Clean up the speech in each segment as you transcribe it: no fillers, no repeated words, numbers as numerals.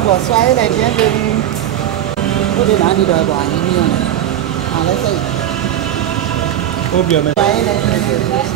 bon, soyez les bienvenus. Vous devez aller dans le bain. Allez, Oh bien, mais... soyez les bienvenus.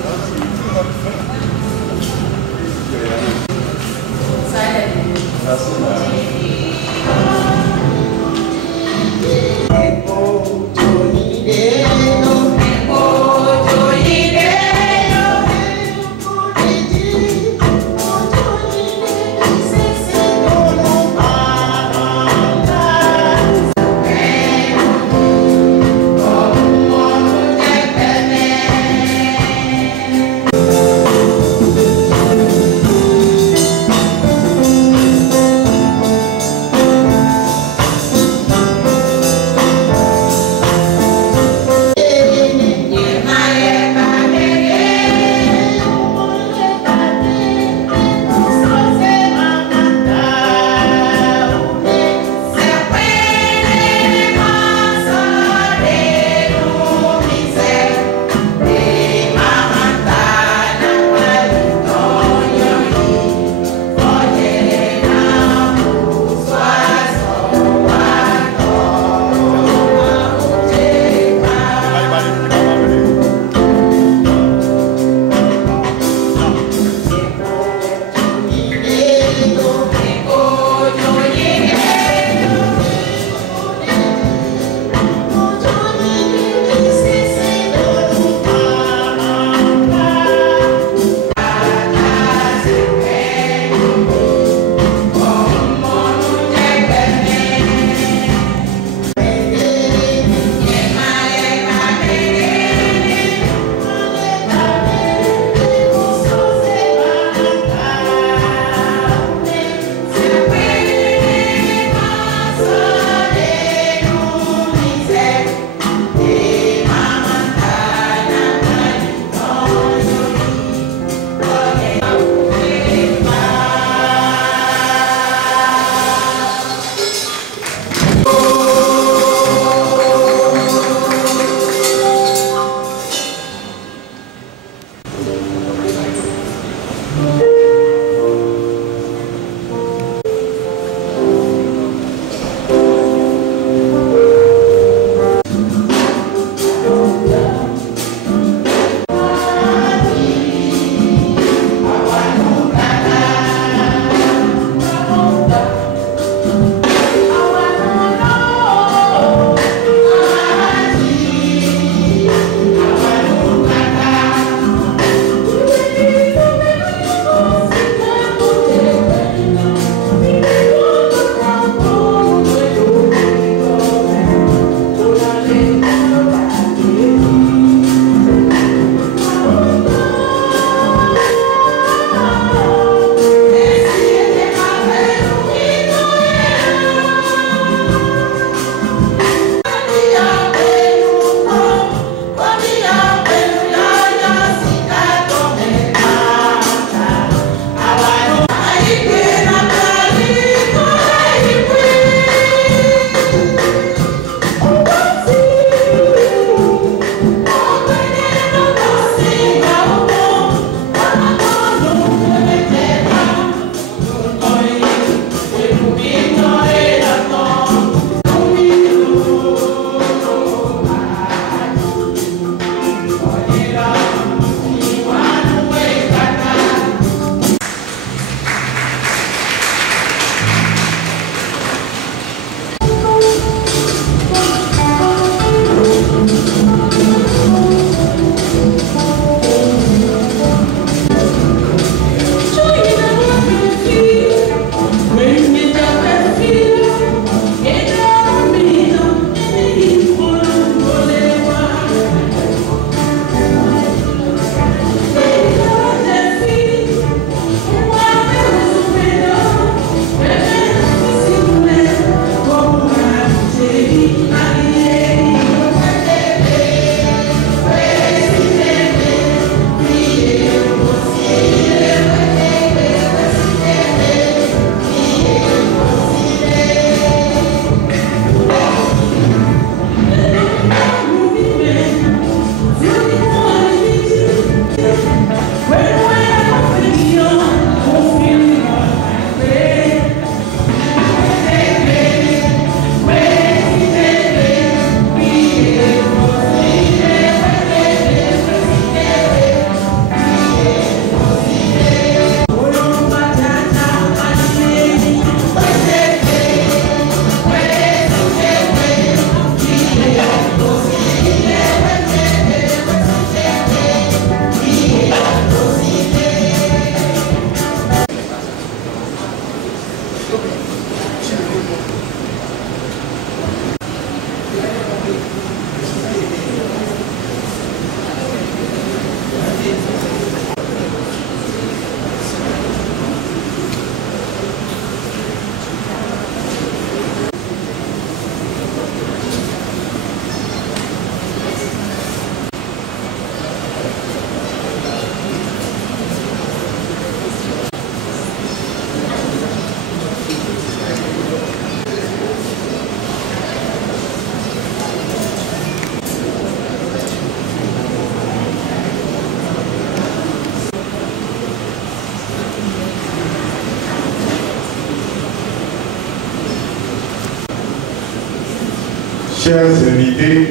chers invités,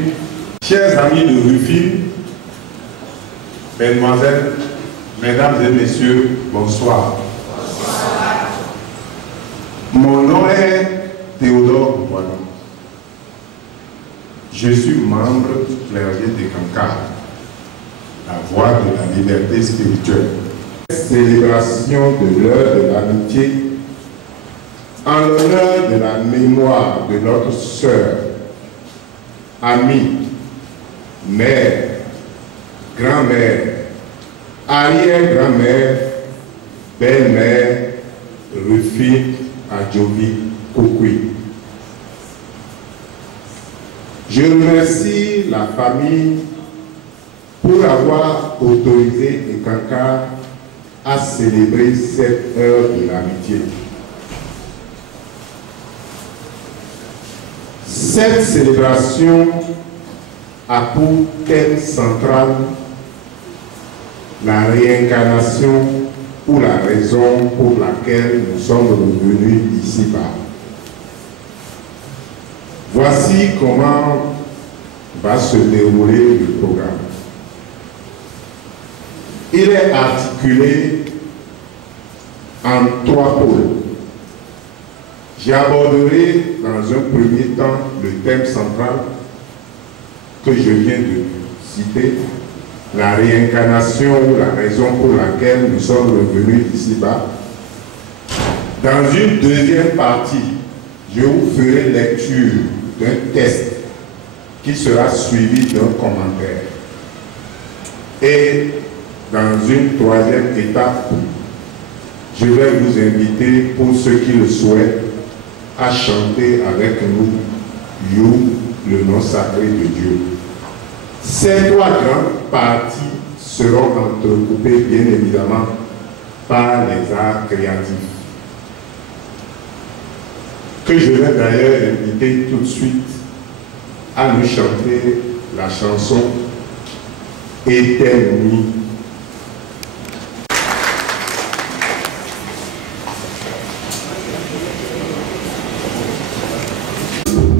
chers amis de Rufisque, mesdemoiselles, mesdames et messieurs, bonsoir. Bonsoir. Mon nom est Théodore Boileau. Je suis membre du clergé de Kanka, la voie de la liberté spirituelle. Célébration de l'heure de l'amitié en l'honneur de la mémoire de notre sœur, amie, mère, grand-mère, arrière-grand-mère, belle-mère, Rufisque Adjovi Kokoui. Je remercie la famille pour avoir autorisé Nkanka à célébrer cette heure de l'amitié. Cette célébration a pour thème central la réincarnation ou la raison pour laquelle nous sommes revenus ici-bas. Voici comment va se dérouler le programme. Il est articulé en 3 pôles. J'aborderai dans un premier temps le thème central que je viens de citer, la réincarnation ou la raison pour laquelle nous sommes revenus ici-bas. Dans une deuxième partie, je vous ferai lecture d'un test qui sera suivi d'un commentaire. Et dans une troisième étape, je vais vous inviter, pour ceux qui le souhaitent, à chanter avec nous You, le nom sacré de Dieu. Ces 3 grandes parties seront entrecoupées bien évidemment par les arts créatifs, que je vais d'ailleurs inviter tout de suite à nous chanter la chanson Éternelle nuit. Thank you.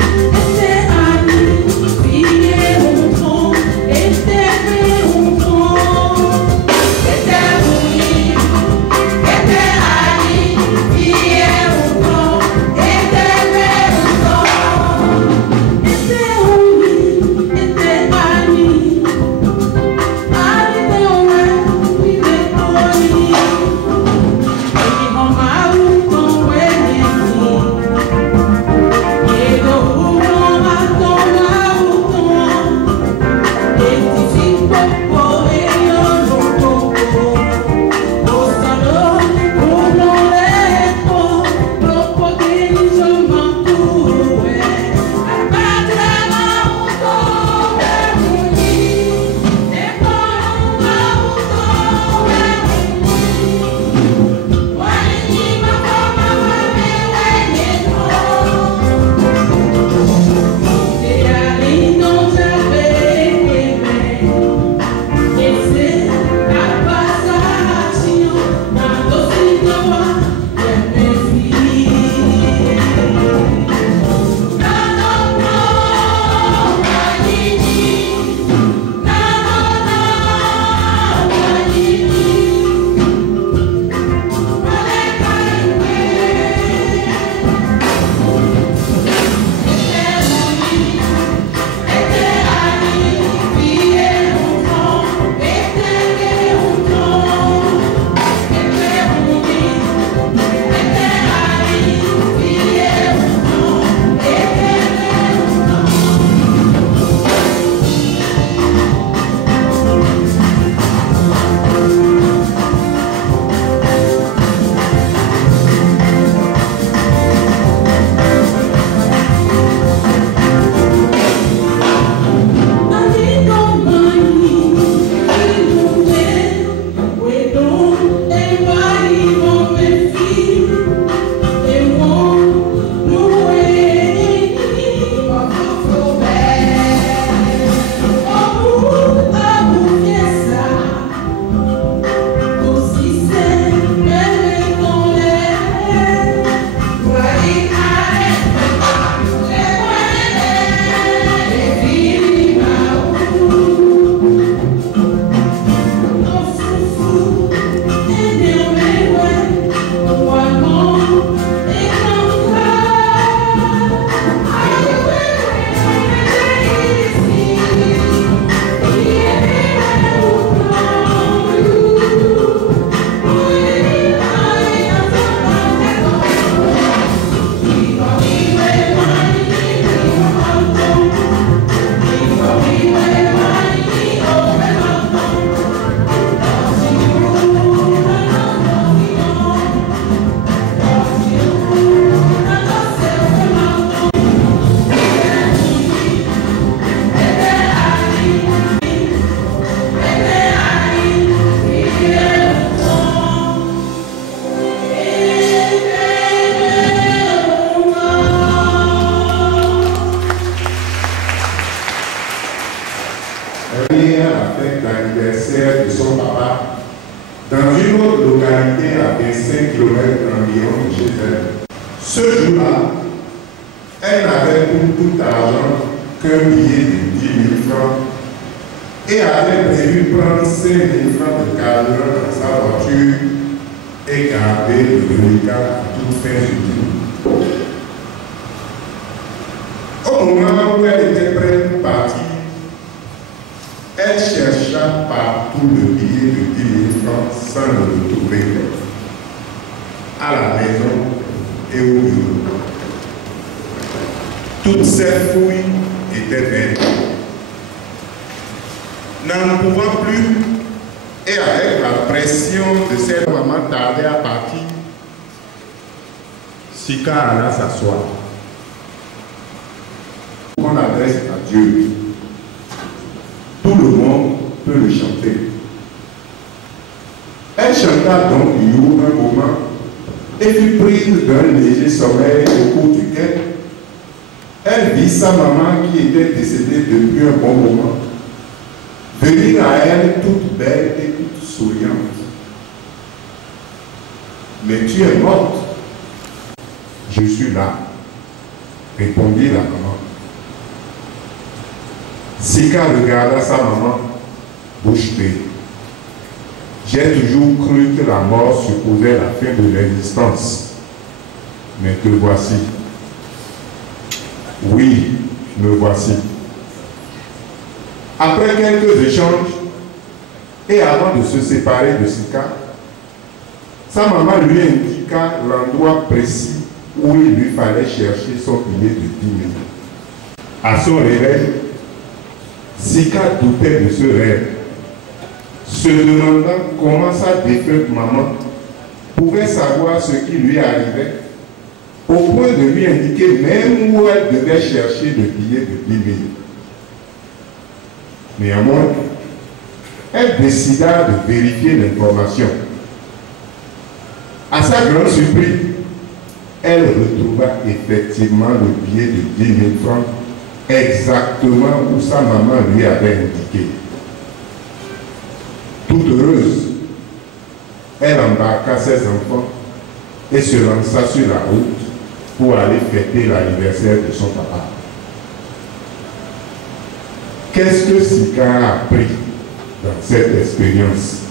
dans une autre localité à 25 km environ de chez elle. Ce jour-là, elle n'avait pour tout argent qu'un billet de 10 000 francs et avait prévu prendre 5 000 francs de carburant dans sa voiture et garder le reliquat à toute fin utile. Au moment où elle était prête pour partir, elle chercha partout le billet de 10 000 francs sans le retrouver, à la maison et au bureau. Toutes ces fouilles étaient vaines. N'en pouvant plus, et avec la pression de cette maman tardée à partir, Sika alla s'asseoir. On adresse à Dieu. Tout le monde peut le chanter. Elle chanta donc You un moment et fut prise d'un léger sommeil au cours duquel elle vit sa maman qui était décédée depuis un bon moment venir à elle toute belle et toute souriante. Mais tu es morte. Je suis là, répondit la maman. Sika regarda sa maman, bouche bée. J'ai toujours cru que la mort supposait la fin de l'existence. Mais te voici. Oui, me voici. Après quelques échanges, et avant de se séparer de Sika, sa maman lui indiqua l'endroit précis où il lui fallait chercher son billet de 10 000. À son réveil, Sika doutait de ce rêve, se demandant comment sa défunte maman pouvait savoir ce qui lui arrivait, au point de lui indiquer même où elle devait chercher le billet de 10 000. Néanmoins, elle décida de vérifier l'information. À sa grande surprise, elle retrouva effectivement le billet de 10 000 francs exactement où sa maman lui avait indiqué. Toute heureuse, elle embarqua ses enfants et se lança sur la route pour aller fêter l'anniversaire de son papa. Qu'est-ce que Sika a appris dans cette expérience?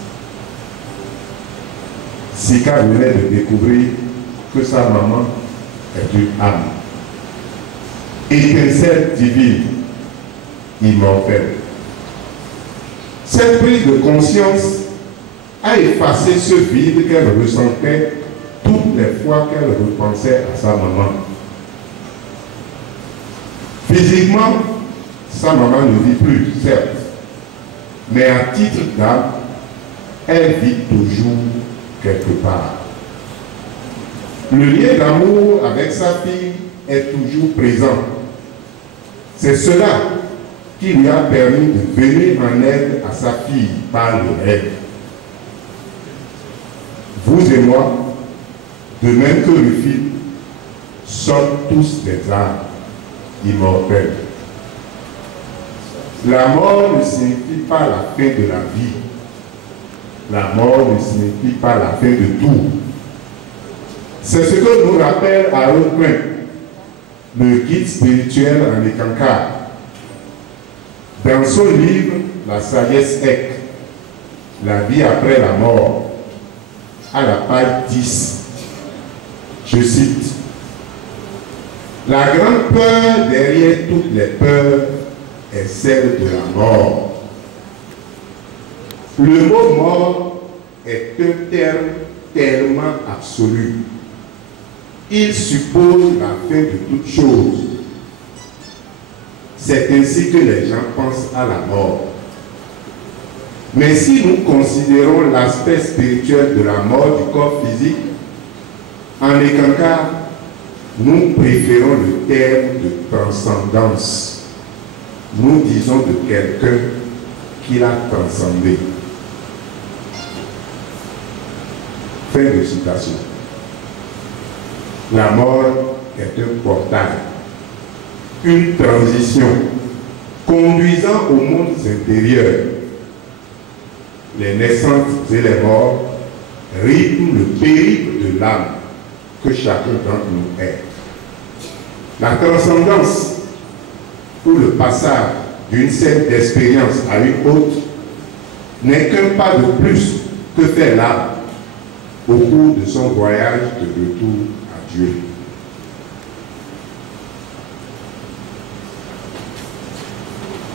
Sika venait de découvrir que sa maman est une âme, étincelle divine, immortelle. Cette prise de conscience a effacé ce vide qu'elle ressentait toutes les fois qu'elle repensait à sa maman. Physiquement, sa maman ne vit plus, certes, mais à titre d'âme, elle vit toujours quelque part. Le lien d'amour avec sa fille est toujours présent. C'est cela qui lui a permis de venir en aide à sa fille par le rêve. Vous et moi, de même que le film, sommes tous des âmes immortelles. La mort ne signifie pas la fin de la vie. La mort ne signifie pas la fin de tout. C'est ce que nous rappelle Harold Quinn, le guide spirituel en Ekankar. Dans son livre La sagesse Ek, la vie après la mort, à la page 10, je cite: la grande peur derrière toutes les peurs est celle de la mort. Le mot mort est un terme tellement absolu. Il suppose la fin de toute chose. C'est ainsi que les gens pensent à la mort. Mais si nous considérons l'aspect spirituel de la mort du corps physique, en Ekankar, nous préférons le terme de transcendance. Nous disons de quelqu'un qui l'a transcendé. Fin de citation. La mort est un portail, une transition conduisant aux mondes intérieurs. les naissances et les morts, rythment le périple de l'âme que chacun d'entre nous est. La transcendance ou le passage d'une scène d'expérience à une autre n'est qu'un pas de plus que fait l'âme au cours de son voyage de retour à Dieu.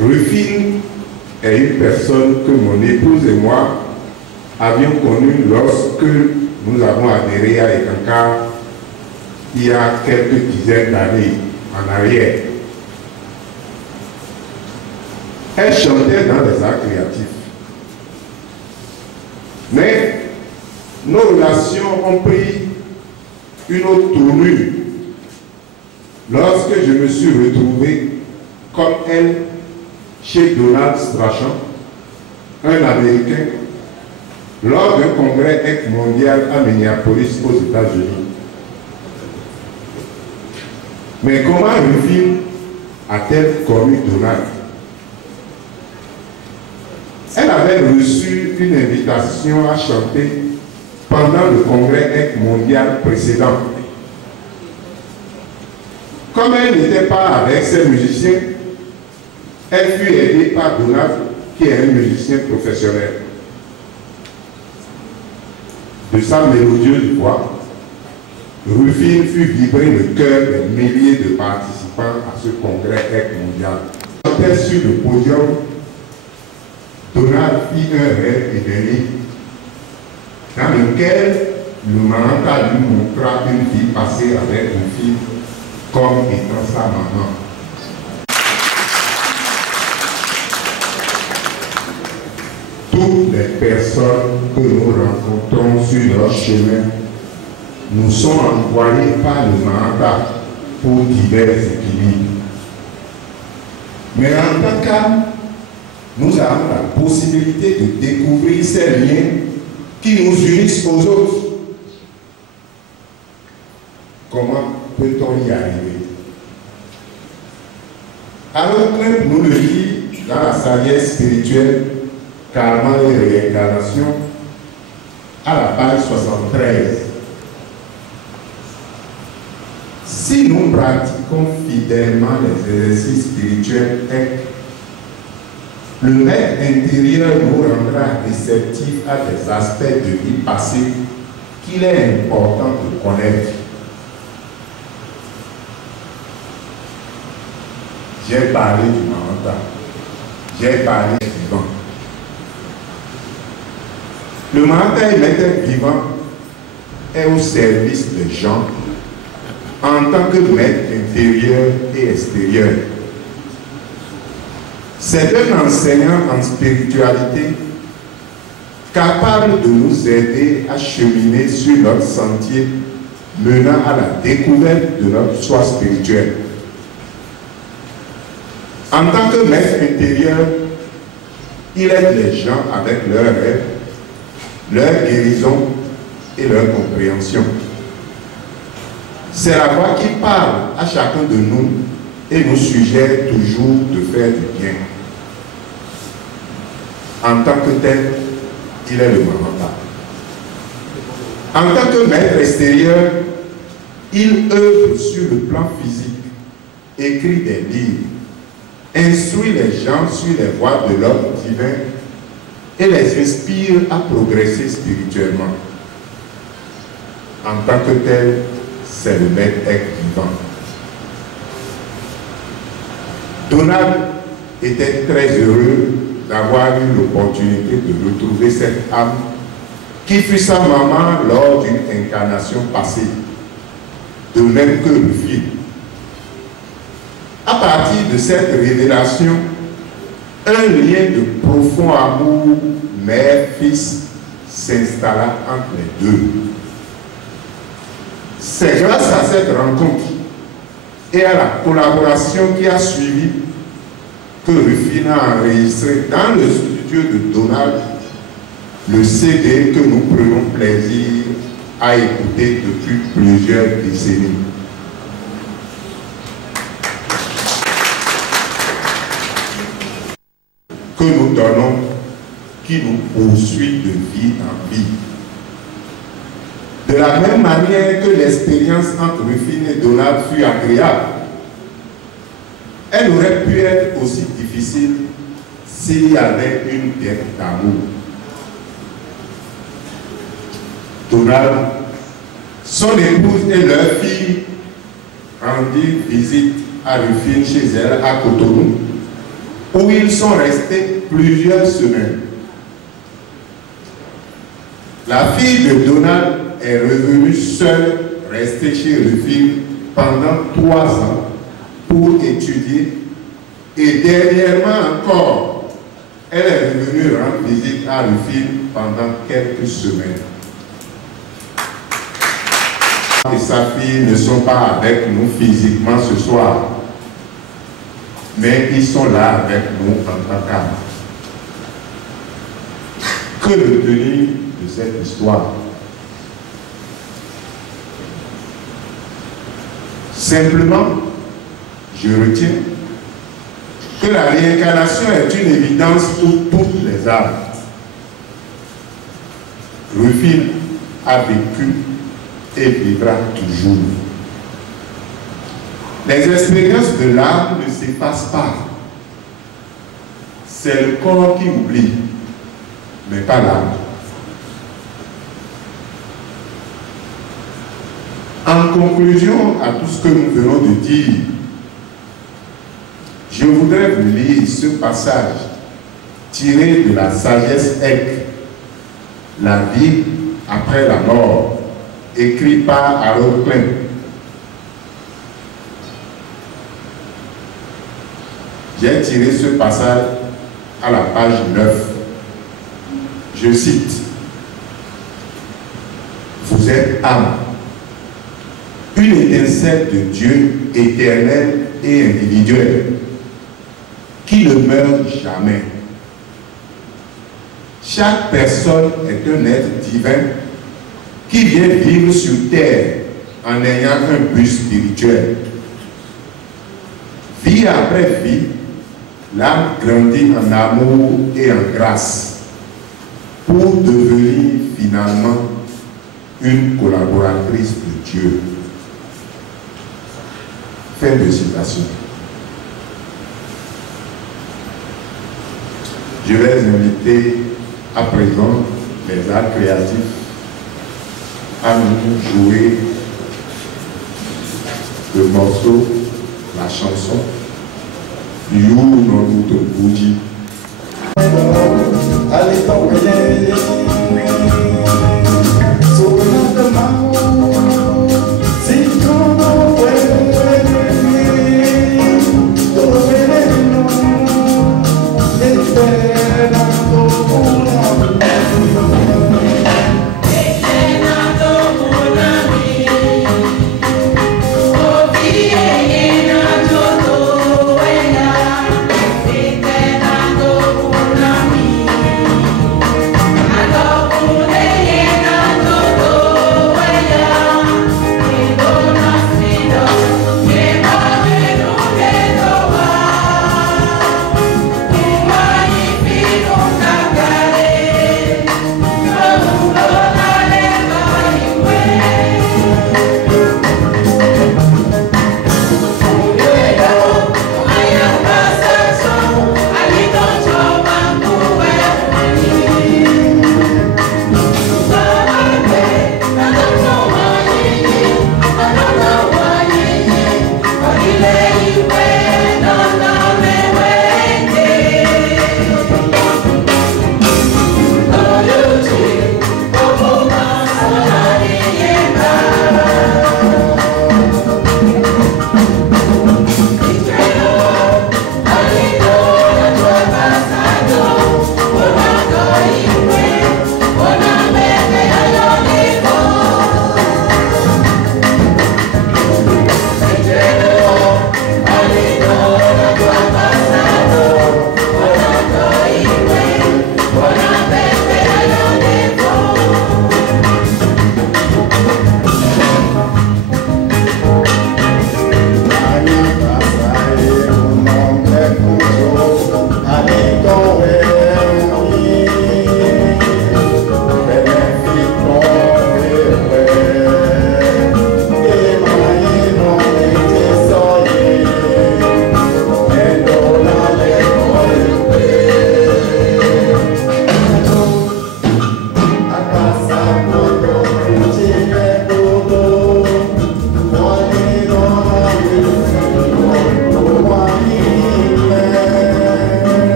Rufine est une personne que mon épouse et moi avions connue lorsque nous avons adhéré à Ekankar il y a quelques dizaines d'années en arrière. Elle chantait dans les arts créatifs. Mais nos relations ont pris une autre tournure lorsque je me suis retrouvé comme elle chez Donald Strachan, un Américain, lors d'un congrès EC mondial à Minneapolis aux États-Unis. Mais comment Rufine a-t-elle connu Donald? Elle avait reçu une invitation à chanter pendant le congrès EC mondial précédent. Comme elle n'était pas avec ses musiciens, elle fut aidée par Donald, qui est un musicien professionnel. De sa mélodieuse voix, Rufine fut vibrer le cœur des milliers de participants à ce congrès EC mondial. Chantait sur le podium, Donald fit un rêve éveillé dans lequel le Maranta lui montra une vie passée avec Rufine comme étant sa maman. Toutes les personnes que nous rencontrons sur leur chemin nous sont envoyées par le Maranta pour divers équilibres. Mais en tant qu'âme, nous avons la possibilité de découvrir ces liens qui nous unissent aux autres. Comment peut-on y arriver? Alors que nous le dit dans la sagesse spirituelle, Karma et réincarnation, à la page 73. Si nous pratiquons fidèlement les exercices spirituels, le maître intérieur nous rendra réceptifs à des aspects de vie passée qu'il est important de connaître. J'ai parlé du Maranta, j'ai parlé du vivant. Le Maranta et maître vivant est au service des gens en tant que maître intérieur et extérieur. C'est un enseignant en spiritualité capable de nous aider à cheminer sur notre sentier menant à la découverte de notre soi spirituel. En tant que maître intérieur, il aide les gens avec leurs rêves, leur guérison et leur compréhension. C'est la voix qui parle à chacun de nous et nous suggère toujours de faire du bien. En tant que tel, il est le Maranta. En tant que maître extérieur, il œuvre sur le plan physique, écrit des livres, instruit les gens sur les voies de l'homme divin et les inspire à progresser spirituellement. En tant que tel, c'est le maître vivant. Donald était très heureux d'avoir eu l'opportunité de retrouver cette âme qui fut sa maman lors d'une incarnation passée, de même que Rufine. À partir de cette révélation, un lien de profond amour mère-fils s'installa entre les deux. C'est grâce à cette rencontre et à la collaboration qui a suivi que Rufine a enregistré dans le studio de Donald le CD que nous prenons plaisir à écouter depuis plusieurs décennies. Que nous donnons qui nous poursuit de vie en vie. De la même manière que l'expérience entre Rufine et Donald fut agréable, elle aurait pu être aussi difficile s'il y avait une dette d'amour. Donald, son épouse et leur fille rendirent visite à Rufine chez elle à Cotonou, où ils sont restés plusieurs semaines. La fille de Donald est revenue seule rester chez Rufine pendant 3 ans pour étudier, et dernièrement encore, elle est revenue rendre visite à Rufine pendant quelques semaines. Et sa fille ne sont pas avec nous physiquement ce soir, mais ils sont là avec nous en tant qu'âme. Que retenir de cette histoire? Simplement, je retiens que la réincarnation est une évidence pour toutes les âmes. Rufine a vécu et vivra toujours. Les expériences de l'âme ne s'effacent pas. C'est le corps qui oublie, mais pas l'âme. En conclusion à tout ce que nous venons de dire, je voudrais vous lire ce passage tiré de la sagesse Ek, La vie après la mort, écrit par Harold Klein. J'ai tiré ce passage à la page 9. Je cite: vous êtes âme, une étincelle de Dieu éternel et individuel, qui ne meurt jamais. Chaque personne est un être divin qui vient vivre sur terre en ayant un but spirituel. Vie après vie, l'âme grandit en amour et en grâce pour devenir finalement une collaboratrice de Dieu. Fin de citation. Je vais inviter à présent les arts créatifs à nous jouer le morceau, la chanson You no Luto Bouji. I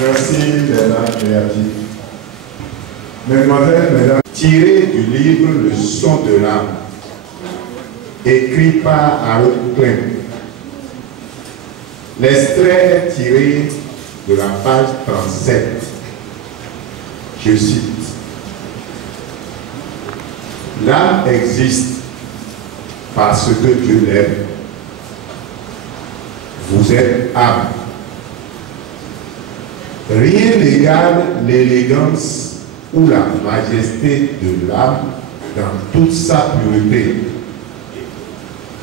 Merci, Bernard Créatif. Mesdemoiselles, mesdames, tiré du livre Le son de l'âme, écrit par Harold Klein. L'extrait est tiré de la page 37. Je cite. L'âme existe parce que Dieu l'aime. Vous êtes âme. Rien n'égale l'élégance ou la majesté de l'âme dans toute sa pureté,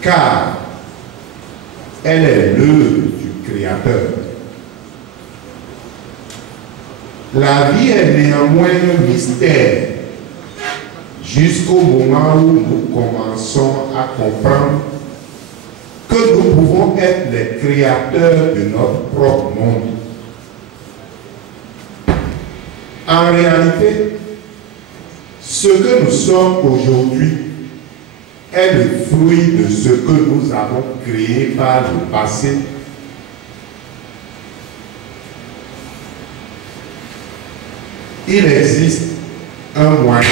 car elle est l'œuvre du Créateur. La vie est néanmoins un mystère jusqu'au moment où nous commençons à comprendre que nous pouvons être les créateurs de notre propre monde. En réalité, ce que nous sommes aujourd'hui est le fruit de ce que nous avons créé par le passé. Il existe un moyen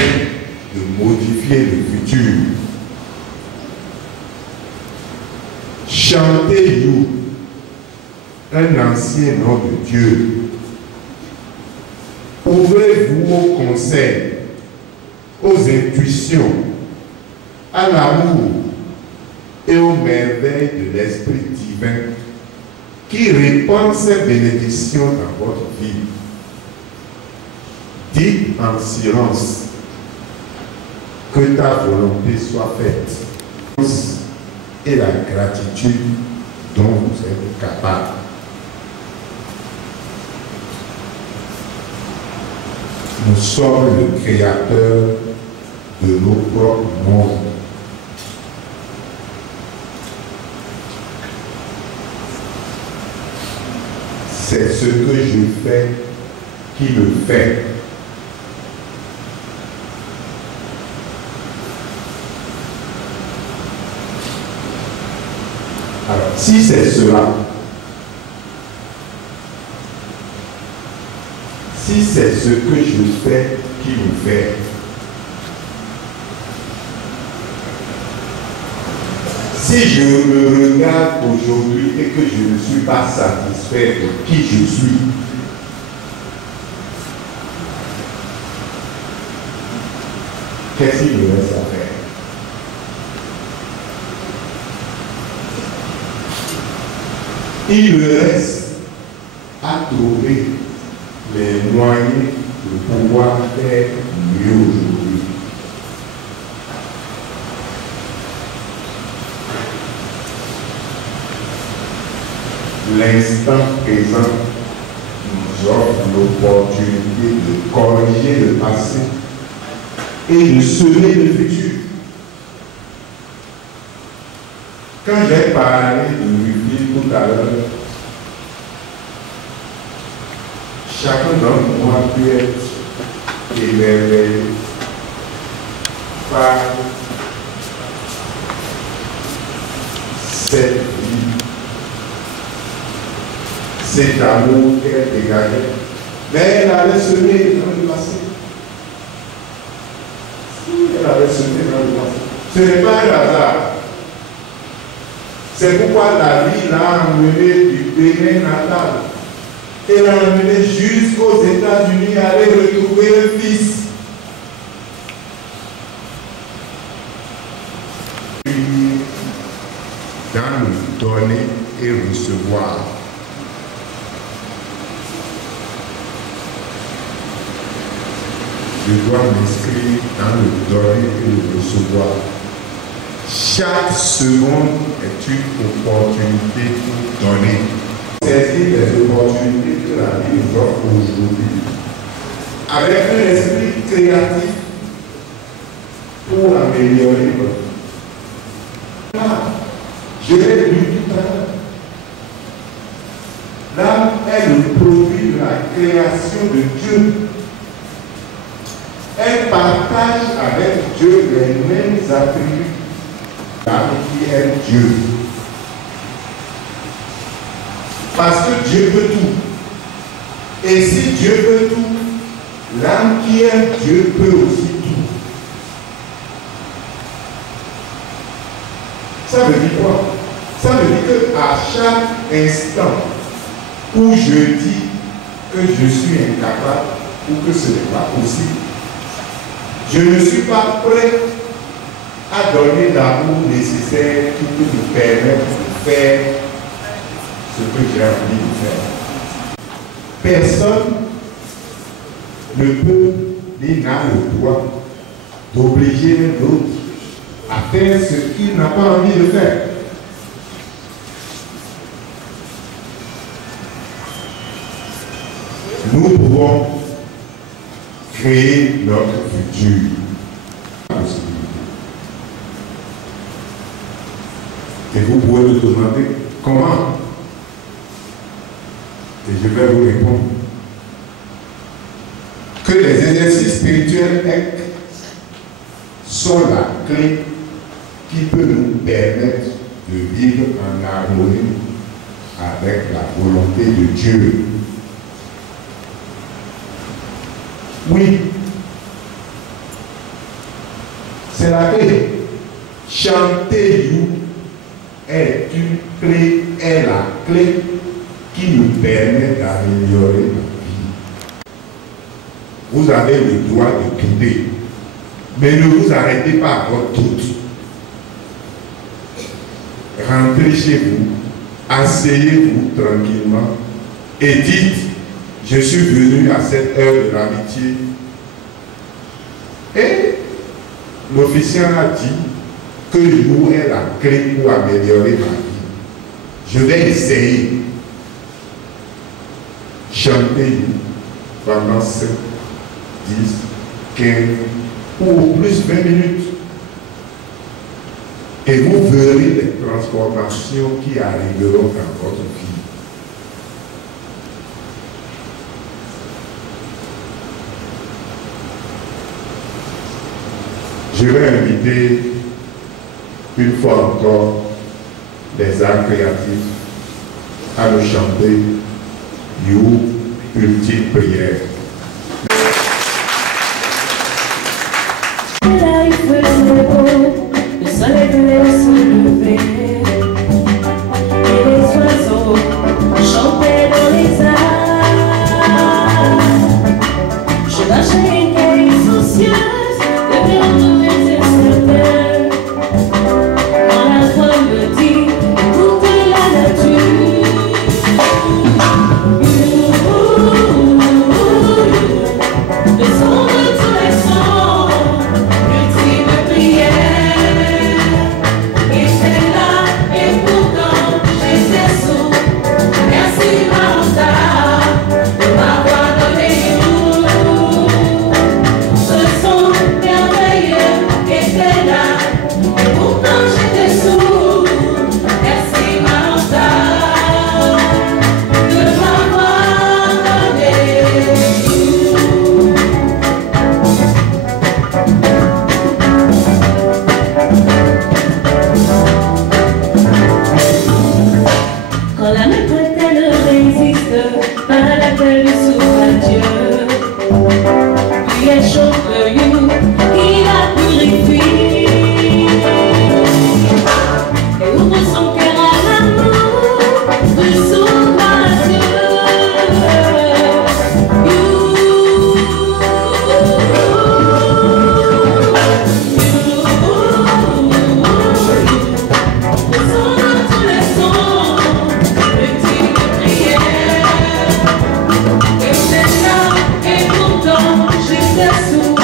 de modifier le futur. Chantez You, un ancien nom de Dieu. Ouvrez-vous au conseil, aux intuitions, à l'amour et aux merveilles de l'Esprit divin qui répand ses bénédictions dans votre vie. Dites en silence que ta volonté soit faite et la gratitude dont vous êtes capable. Nous sommes le créateur de nos propres mondes. C'est ce que je fais qui le fait. Alors, si c'est cela, si c'est ce que je fais qui vous fait, si je me regarde aujourd'hui et que je ne suis pas satisfait de qui je suis, qu'est-ce qu'il me reste à faire? Il me reste à trouver les moyens de pouvoir faire mieux aujourd'hui. L'instant présent nous offre l'opportunité de corriger le passé et de semer le futur. Quand j'ai parlé de l'huile tout à l'heure, chacun d'entre moi peut être émerveillé par cette vie, cet amour qu'elle dégageait. Mais elle avait semé dans le passé. Si elle avait semé dans le passé, ce n'est pas un hasard. C'est pourquoi la vie l'a emmené du Bénin natal. Elle l'a emmené jusqu'aux États-Unis à aller retrouver un fils. Dans le donner et recevoir. Je dois m'inscrire dans le donner et le recevoir. Chaque seconde est une opportunité pour donner. Saisir les opportunités que la vie nous offre aujourd'hui avec un esprit créatif pour améliorer votre vie. Je l'ai dit tout à l'heure. L'âme est le produit de la création de Dieu. Elle partage avec Dieu les mêmes attributs. L'âme qui aime Dieu. Parce que Dieu veut tout. Et si Dieu veut tout, l'âme qui aime Dieu peut aussi tout. Ça veut dire quoi? Ça veut dire qu'à chaque instant où je dis que je suis incapable ou que ce n'est pas possible, je ne suis pas prêt à donner l'amour nécessaire qui peut me permettre de faire ce que j'ai envie de faire. Personne ne peut ni n'a le droit d'obliger l'autre à faire ce qu'il n'a pas envie de faire. Nous pouvons créer notre futur. Et vous pouvez me demander comment. Et je vais vous répondre. Que les exercices spirituels sont la clé qui peut nous permettre de vivre en harmonie avec la volonté de Dieu. Oui, c'est la clé. Chanter You est une clé, est la clé qui nous permet d'améliorer notre vie. Vous avez le droit de douter, mais ne vous arrêtez pas à votre doute. Rentrez chez vous, asseyez-vous tranquillement et dites: je suis venu à cette heure de l'amitié. Et l'officiant a dit que You est la clé pour améliorer ma vie. Je vais essayer. Chantez You pendant 7, 10, 15 ou au plus 20 minutes. Et vous verrez les transformations qui arriveront dans votre vie. Je vais inviter une fois encore les arts créatifs à nous chanter You, ultime prière. Il faisait beau, le soleil voulait se lever, et les oiseaux chantaient dans les airs. Je lâchais une caille soucieuse, le bien était certain. Quand la voix me dit, écoutez la nature. Le son de tous les sons, ultime prière. J'étais là et pourtant j'étais sourd. Merci Maman de m'avoir donné You. Ce son merveilleux était là et pourtant j'étais sourd. Merci Maman de m'avoir donné You. Quand la main elle résiste, par laquelle s'ouvre à Dieu, lui est chaud de You, il la purifie et ouvre son cœur à l'amour, de s'ouvre à Dieu. Le son de tous les sons, ultime prière. J'étais là et pourtant j'étais sourd.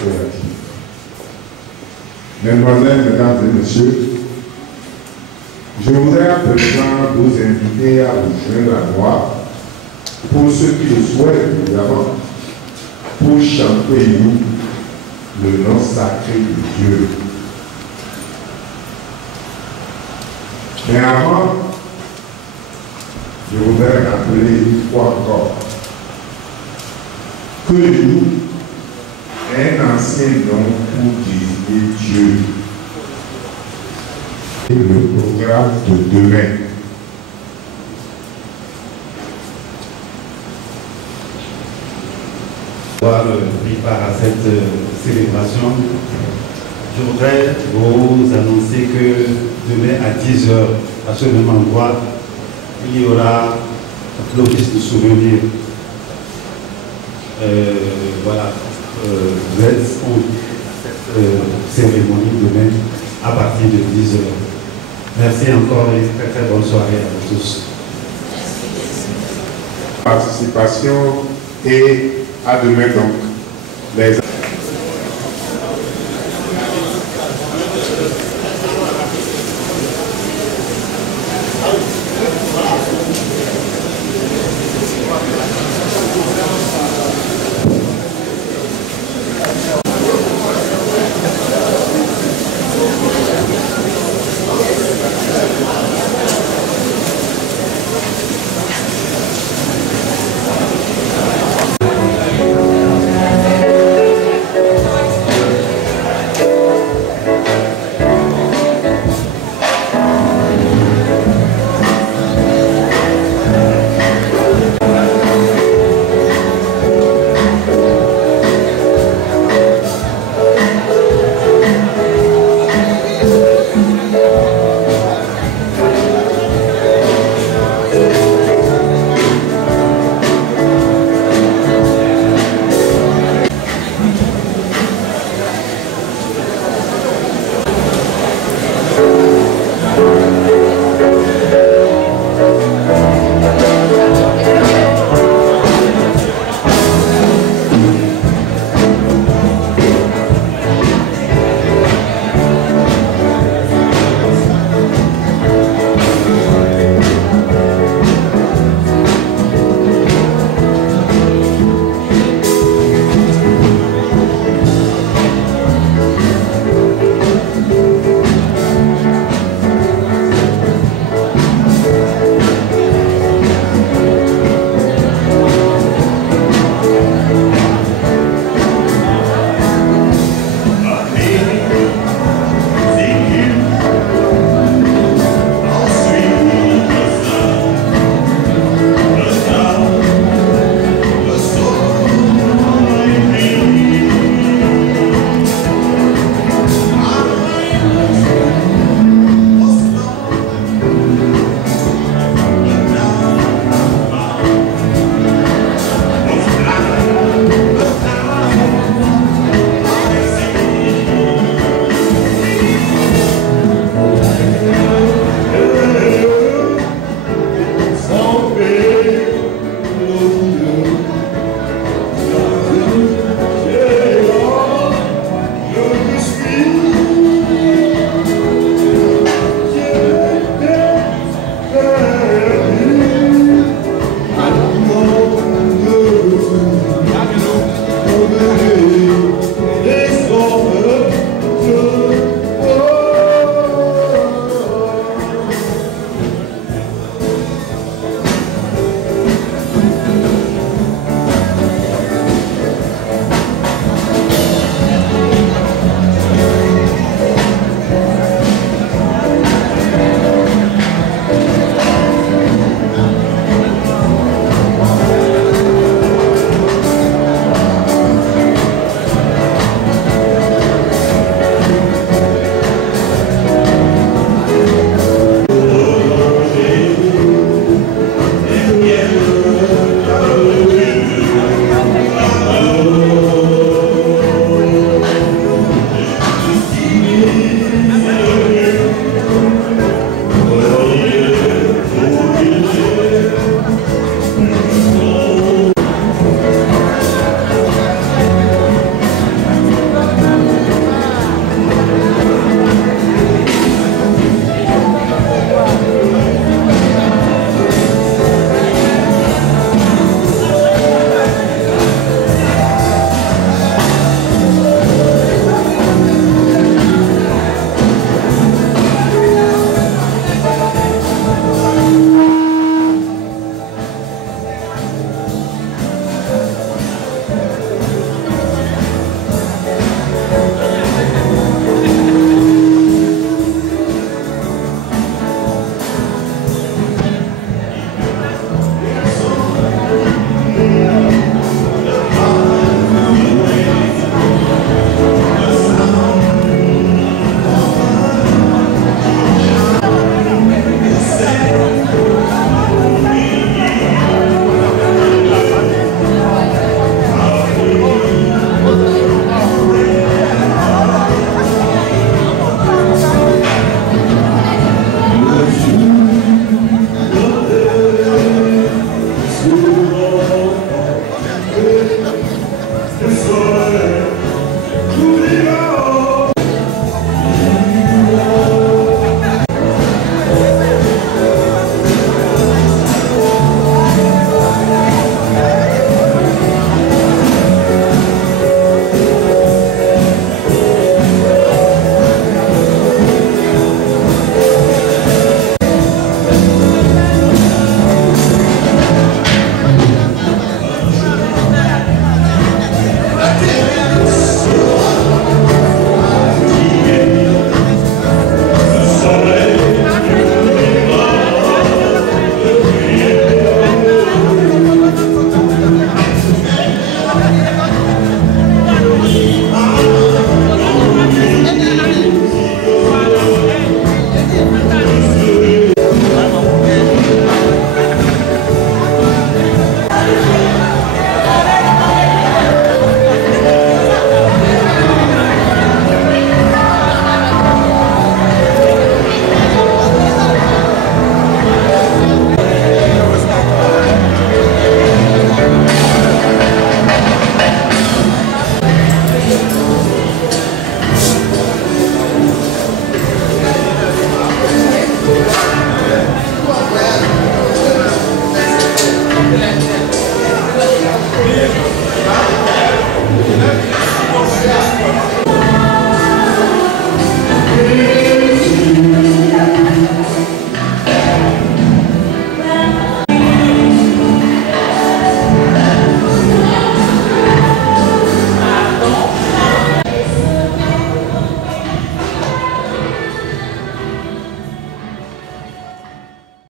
créative. Mesdemoiselles, mesdames et messieurs, je voudrais à présent vous inviter à vous joindre à moi, pour ceux qui le souhaitent évidemment, pour chanter nous le nom sacré de Dieu. Mais avant, je voudrais rappeler une fois encore que nous, un ancien nom pour désigner Dieu. Et le programme de demain. Pris part à cette célébration, je voudrais vous annoncer que demain à 10h, à ce même endroit, il y aura l'office de souvenir. Voilà, vous êtes cette cérémonie demain à partir de 10h. Merci encore et très très bonne soirée à vous tous. Participation et à demain donc. Les